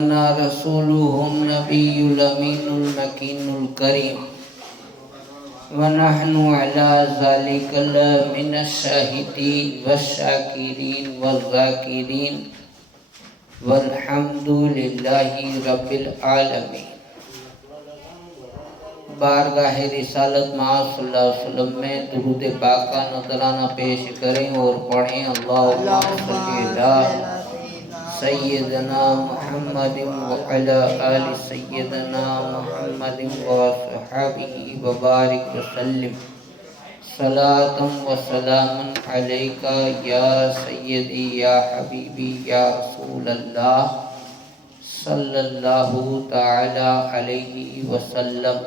رسوله النبي الأمين المكين الكريم ونحن على ذلك من الشاهدين والشاكرين والذاكرين والحمد لله رب العالمين۔ بارگاہ رسالت معاذ صلی اللہ علیہ وسلم میں درود پاک کا نذرانہ پیش کریں اور پڑھیں۔ اللہم صلی علی سیدنا محمد وعلی آل سیدنا محمد وصحبہ وبارک وسلم۔ صلاۃ و سلام علیک یا سیدی یا حبیبی یا رسول اللہ صلی اللہ تعالی علیہ وسلم۔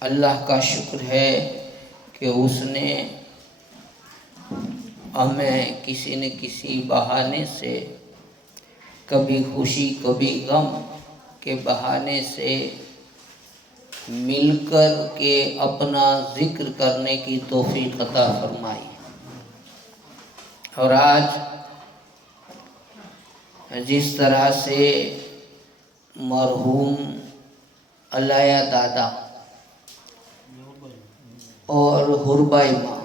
اللہ کا شکر ہے کہ اس نے ہمیں کسی نہ کسی بہانے سے، کبھی خوشی کبھی غم کے بہانے سے مل کر کے اپنا ذکر کرنے کی توفیق عطا فرمائی۔ اور آج جس طرح سے مرحوم علیہ دادا اور حربائی ماں،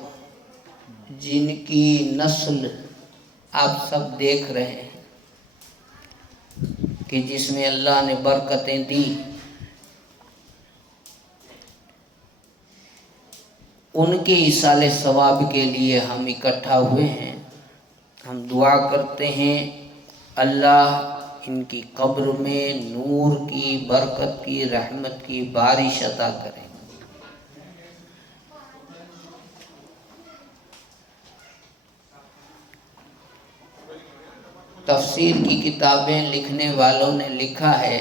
جن کی نسل آپ سب دیکھ رہے ہیں کہ جس میں اللہ نے برکتیں دی، ان کے ایصال ثواب کے لیے ہم اکٹھا ہوئے ہیں۔ ہم دعا کرتے ہیں اللہ ان کی قبر میں نور کی، برکت کی، رحمت کی بارش عطا کرے۔ تفسیر کی کتابیں لکھنے والوں نے لکھا ہے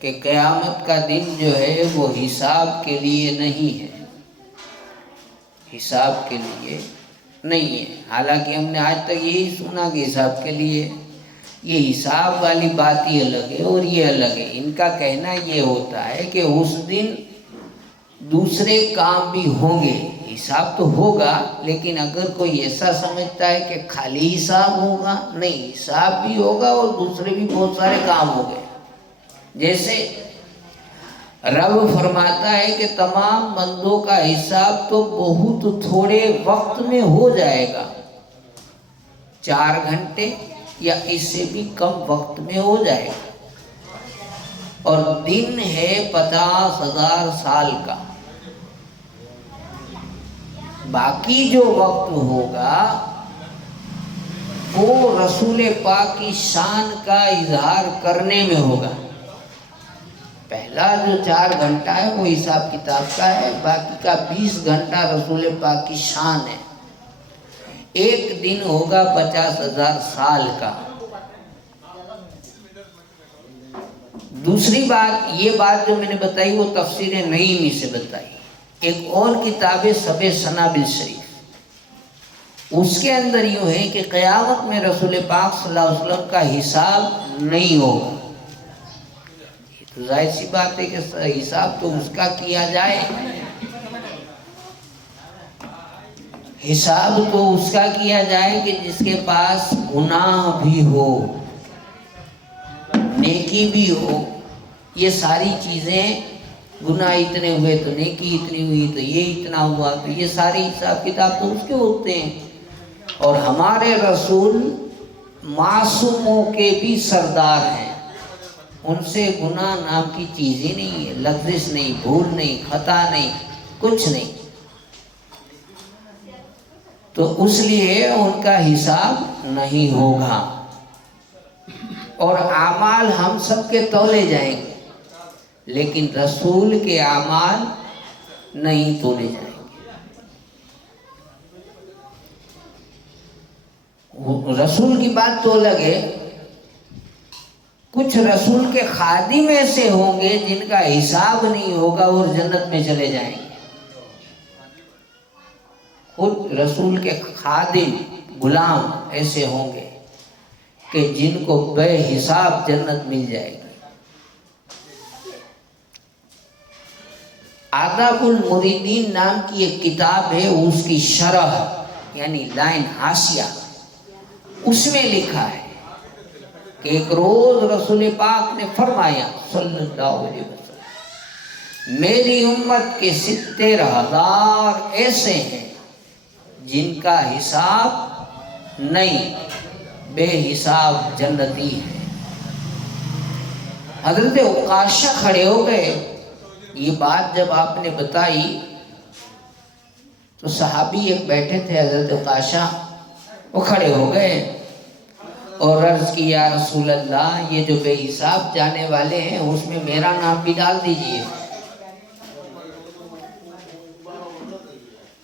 کہ قیامت کا دن جو ہے وہ حساب کے لیے نہیں ہے، حساب کے لیے نہیں ہے۔ حالانکہ ہم نے آج تک یہی سنا کہ حساب کے لیے، یہ حساب والی بات ہی الگ ہے اور یہ الگ ہے۔ ان کا کہنا یہ ہوتا ہے کہ اس دن دوسرے کام بھی ہوں گے، حساب تو ہوگا، لیکن اگر کوئی ایسا سمجھتا ہے کہ خالی حساب ہوگا، نہیں، حساب بھی ہوگا اور دوسرے بھی بہت سارے کام ہوں گے۔ جیسے رب فرماتا ہے کہ تمام بندوں کا حساب تو بہت تھوڑے وقت میں ہو جائے گا، 4 گھنٹے یا اس سے بھی کم وقت میں ہو جائے گا، اور دن ہے 50,000 سال کا۔ باقی جو وقت ہوگا وہ رسول پاک کی شان کا اظہار کرنے میں ہوگا۔ پہلا جو 4 گھنٹہ ہے وہ حساب کتاب کا ہے، باقی کا 20 گھنٹہ رسول پاک کی شان ہے۔ ایک دن ہوگا 50,000 سال کا۔ دوسری بات، یہ بات جو میں نے بتائی وہ تفسیر نعیمی سے بتائی۔ ایک اور کتاب ہے سب سنابل شریف، اس کے اندر یوں ہے کہ قیامت میں رسول پاک صلی اللہ علیہ وسلم کا حساب نہیں ہوگا۔ یہ تو ظاہر سی بات ہے کہ حساب تو اس کا کیا جائے، حساب تو اس کا کیا جائے کہ جس کے پاس گناہ بھی ہو، نیکی بھی ہو۔ یہ ساری چیزیں، گناہ اتنے ہوئے تو نیکی اتنی ہوئی، تو یہ اتنا ہوا، تو یہ ساری حساب کتاب تو اس کے ہوتے ہیں۔ اور ہمارے رسول معصوموں کے بھی سردار ہیں، ان سے گناہ نام کی چیز ہی نہیں ہے، لغزش نہیں، بھول نہیں، خطا نہیں، کچھ نہیں۔ تو اس لیے ان کا حساب نہیں ہوگا، اور اعمال ہم سب کے تولے جائیں گے، لیکن رسول کے اعمال نہیں تولے جائیں گے۔ رسول کی بات تو الگ ہے، کچھ رسول کے خادم ایسے ہوں گے جن کا حساب نہیں ہوگا اور جنت میں چلے جائیں گے۔ خود رسول کے خادم غلام ایسے ہوں گے کہ جن کو بے حساب جنت مل جائے گی۔ آداب المریدین نام کی ایک کتاب ہے، اس کی شرح یعنی لائن حاشیہ، اس میں لکھا ہے کہ ایک روز رسول پاک نے فرمایا صلی اللہ علیہ وسلم، میری امت کے 70,000 ایسے ہیں جن کا حساب نہیں، بے حساب جنتی ہے۔ حضرت عکاشہ کھڑے ہو گئے۔ یہ بات جب آپ نے بتائی تو صحابی ایک بیٹھے تھے حضرت عکاشہ، وہ کھڑے ہو گئے اور عرض کی یا رسول اللہ، یہ جو بے حساب جانے والے ہیں اس میں میرا نام بھی ڈال دیجئے۔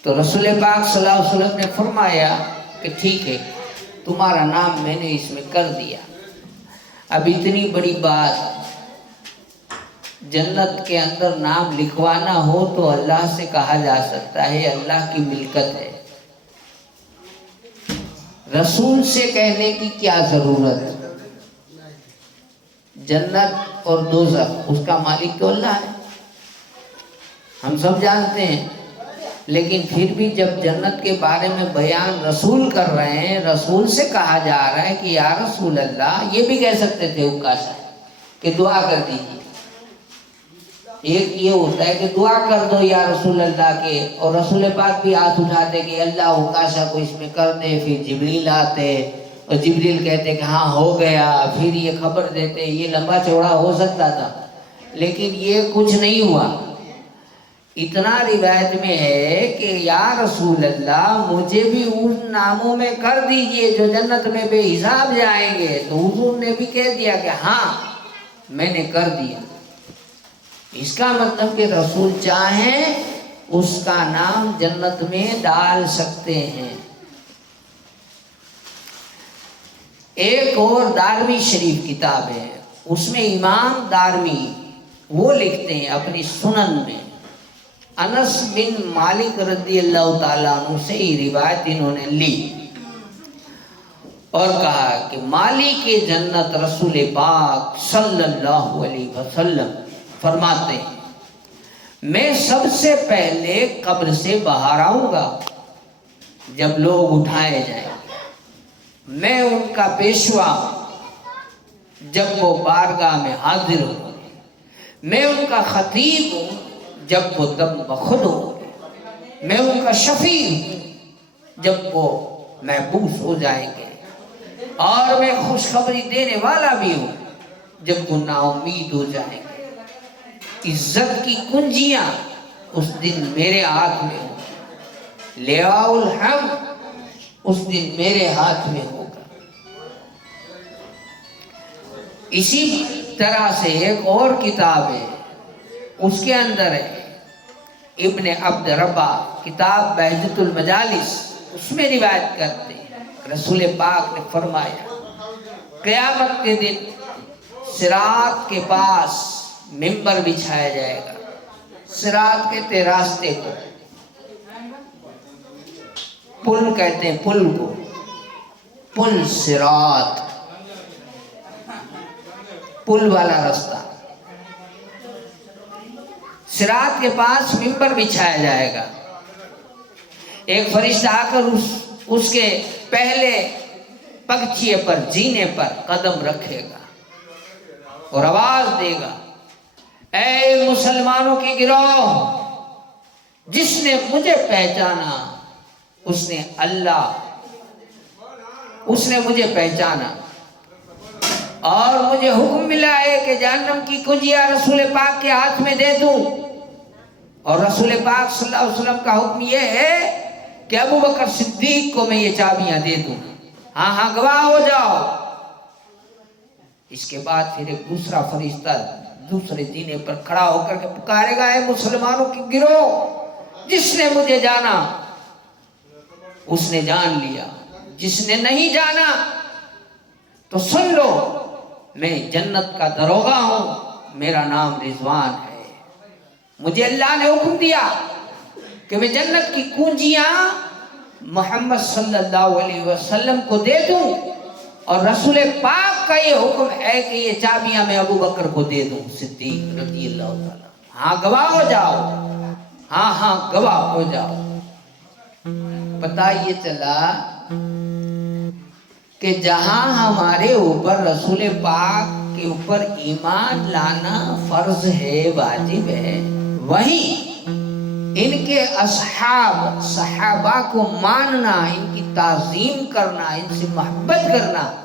تو رسول پاک صلی اللہ علیہ وسلم نے فرمایا کہ ٹھیک ہے، تمہارا نام میں نے اس میں کر دیا۔ اب اتنی بڑی بات، جنت کے اندر نام لکھوانا ہو تو اللہ سے کہا جا سکتا ہے، اللہ کی ملکت ہے، رسول سے کہنے کی کیا ضرورت؟ جنت اور دوزخ اس کا مالک تو اللہ ہے، ہم سب جانتے ہیں۔ لیکن پھر بھی جب جنت کے بارے میں بیان رسول کر رہے ہیں، رسول سے کہا جا رہا ہے کہ یا رسول اللہ، یہ بھی کہہ سکتے تھے عکاشہ کہ دعا کر دیجیے۔ ایک یہ ہوتا ہے کہ دعا کر دو یا رسول اللہ کے، اور رسول پاک بھی ہاتھ اٹھاتے کہ اللہ عکاشہ کو اس میں کر دے، پھر جبریل آتے اور جبریل کہتے کہ ہاں ہو گیا، پھر یہ خبر دیتے۔ یہ لمبا چوڑا ہو سکتا تھا، لیکن یہ کچھ نہیں ہوا۔ اتنا روایت میں ہے کہ یا رسول اللہ، مجھے بھی ان ناموں میں کر دیجئے جو جنت میں بے حساب جائیں گے۔ تو حضور نے بھی کہہ دیا کہ ہاں میں نے کر دیا۔ اس کا مطلب کہ رسول چاہیں اس کا نام جنت میں ڈال سکتے ہیں۔ ایک اور دارمی شریف کتاب ہے، اس میں امام دارمی وہ لکھتے ہیں اپنی سنن میں، انس بن مالک رضی اللہ تعالیٰ عنہ سے یہ روایت انہوں نے لی اور کہا کہ مالک جنت رسول پاک صلی اللہ علیہ وسلم فرماتے ہیں، میں سب سے پہلے قبر سے باہر آؤں گا جب لوگ اٹھائے جائیں گے، میں ان کا پیشوا ہوں جب وہ بارگاہ میں حاضر ہوں گے، میں ان کا خطیب ہوں جب وہ دم بخود ہوں گے، میں ان کا شفیع ہوں جب وہ محبوس ہو جائیں گے، اور میں خوشخبری دینے والا بھی ہوں جب وہ نا امید ہو جائیں گے۔ عزت کی کنجیاں اس دن میرے ہاتھ میں ہوں، لواء الحمد اس دن میرے ہاتھ میں ہوگا۔ اسی طرح سے ایک اور کتاب ہے، اس کے اندر ہے ابن عبد ربہ کتاب بہجت المجالس، اس میں روایت کرتے ہیں رسول پاک نے فرمایا، قیامت کے دن صراط کے پاس ممبر بچھایا جائے گا۔ صراط کہتے ہیں راستے کو، پل کہتے ہیں پل کو، پل صراط، پل والا راستہ۔ صراط کے پاس ممبر بچھایا جائے گا، ایک فرشتہ آ کر اس کے پہلے پگچیے پر، زینے پر قدم رکھے گا اور آواز دے گا، اے مسلمانوں کی گروہ، جس نے مجھے پہچانا اس نے اللہ، اس نے مجھے پہچانا اور مجھے حکم ملا ہے کہ جہنم کی کنجیاں رسول پاک کے ہاتھ میں دے دوں، اور رسول پاک صلی اللہ علیہ وسلم کا حکم یہ ہے کہ ابو بکر صدیق کو میں یہ چابیاں دے دوں، ہاں ہاں گواہ ہو جاؤ۔ اس کے بعد پھر ایک دوسرا فرشتہ دوسرے زینے پر کھڑا ہو کر کے پکارے گا، اے مسلمانوں کی گروہ، جس نے مجھے جانا اس نے جان لیا، جس نے نہیں جانا تو سن لو، میں جنت کا دروغہ ہوں، میرا نام رضوان ہے، مجھے اللہ نے حکم دیا کہ میں جنت کی کنجیاں محمد صلی اللہ علیہ وسلم کو دے دوں اور رسول پاک کا یہ حکم ہے کہ یہ چابیاں میں ابو بکر کو دے دوں صدیق رضی اللہ تعالیٰ، ہاں گواہ ہو جاؤ، ہاں گواہ ہو جاؤ۔ پتہ یہ چلا کہ جہاں ہمارے اوپر رسول پاک کے اوپر ایمان لانا فرض ہے، واجب ہے، وہیں ان کے اصحاب صحابہ کو ماننا، ان کی تعظیم کرنا، ان سے محبت کرنا